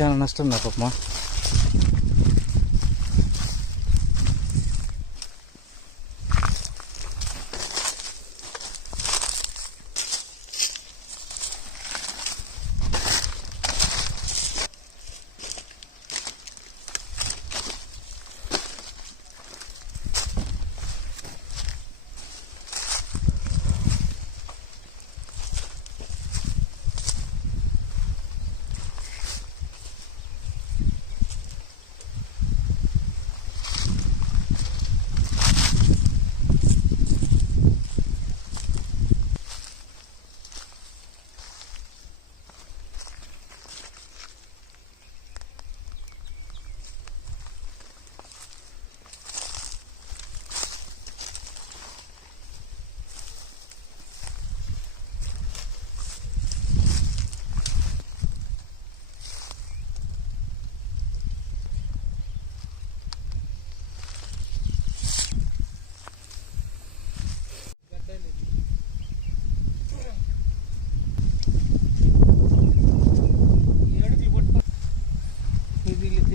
చాలా నష్టం నా పాపమా.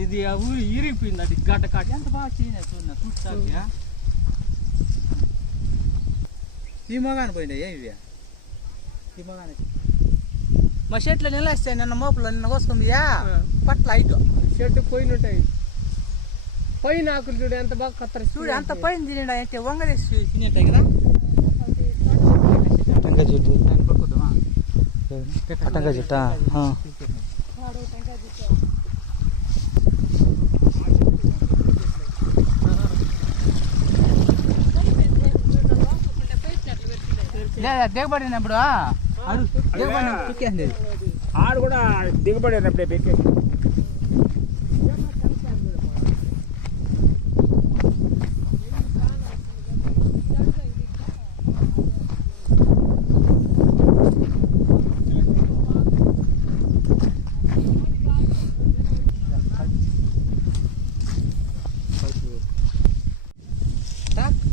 ఇది ఆ ఊరు ఇరిగిపోయింది. అది గడ్డ కాటి ఎంత బాగా చేయలేదు చూడ చూస్తాక ఈ మగాని పోయినాయి ఇవి. ఈ మగాని మా చెట్లు నిలేస్తాయి. నిన్న మోపులు నిన్న కోసుకుందియా పట్ల ఐటు షెడ్ పోయినట్టాయి. పైన ఆకులు చూడు ఎంత బాగా కత్తరి చూడు అంత పైన తినేడా అంటే వంగరేసి తినేటాయి కదా. టెంకాయ చెట్టు దాన్ని పట్టుకుందామా టెంకాయ చెట్టా. లేదా దిగబడినప్పుడు దిగబడి ఆడు కూడా దిగబడినప్పుడే పెట్టి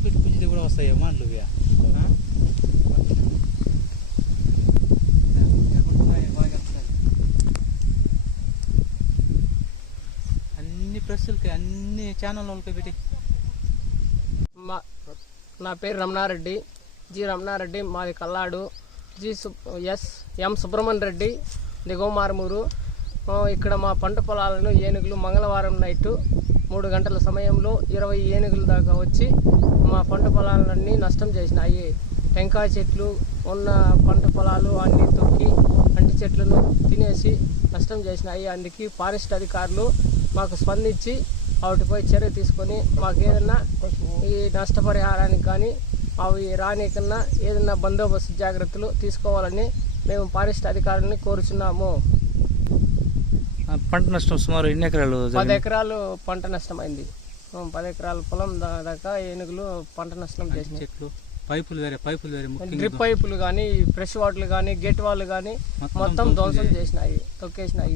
పెట్టుకుంటే కూడా వస్తాయి మాటలు ఇవి. అన్ని ప్రెస్సులకి అన్ని ఛానల్ వాళ్ళకి పెట్టి. నా పేరు రమణారెడ్డి, జి రమణారెడ్డి, మాది కల్లాడు. ఎం సుబ్రహ్మణ్య రెడ్డి, దిగోమారమూరు. ఇక్కడ మా పంట పొలాలను ఏనుగులు మంగళవారం నైటు 3 గంటల సమయంలో 20 ఏనుగుల దాకా వచ్చి మా పంట పొలాలన్నీ నష్టం చేసినాయి. టెంకాయ చెట్లు ఉన్న పంట పొలాలు అన్నీ తొక్కి అంటి చెట్లను తినేసి నష్టం చేసినాయి. అందుకే ఫారెస్ట్ అధికారులు మాకు స్పందించి వాటిపై చర్య తీసుకొని మాకు ఏదన్నా ఈ నష్టపరిహారానికి కానీ అవి రానికన్నా ఏదన్నా బందోబస్తు జాగ్రత్తలు తీసుకోవాలని మేము ఫారెస్ట్ అధికారులని కోరుచున్నాము. పంట నష్టం సుమారు ఎన్ని ఎకరాలు? 10 ఎకరాలు పంట నష్టమైంది. 10 ఎకరాల పొలం దాకా ఏనుగులు పంట నష్టం చేసిన చెట్లు పైపులు వేరే డ్రిప్ పైపులు కానీ ఫ్రెష్ వాటర్లు కానీ గేట్ వాళ్ళు కానీ మొత్తం ధ్వంసం చేసినాయి, తొక్కేసినాయి.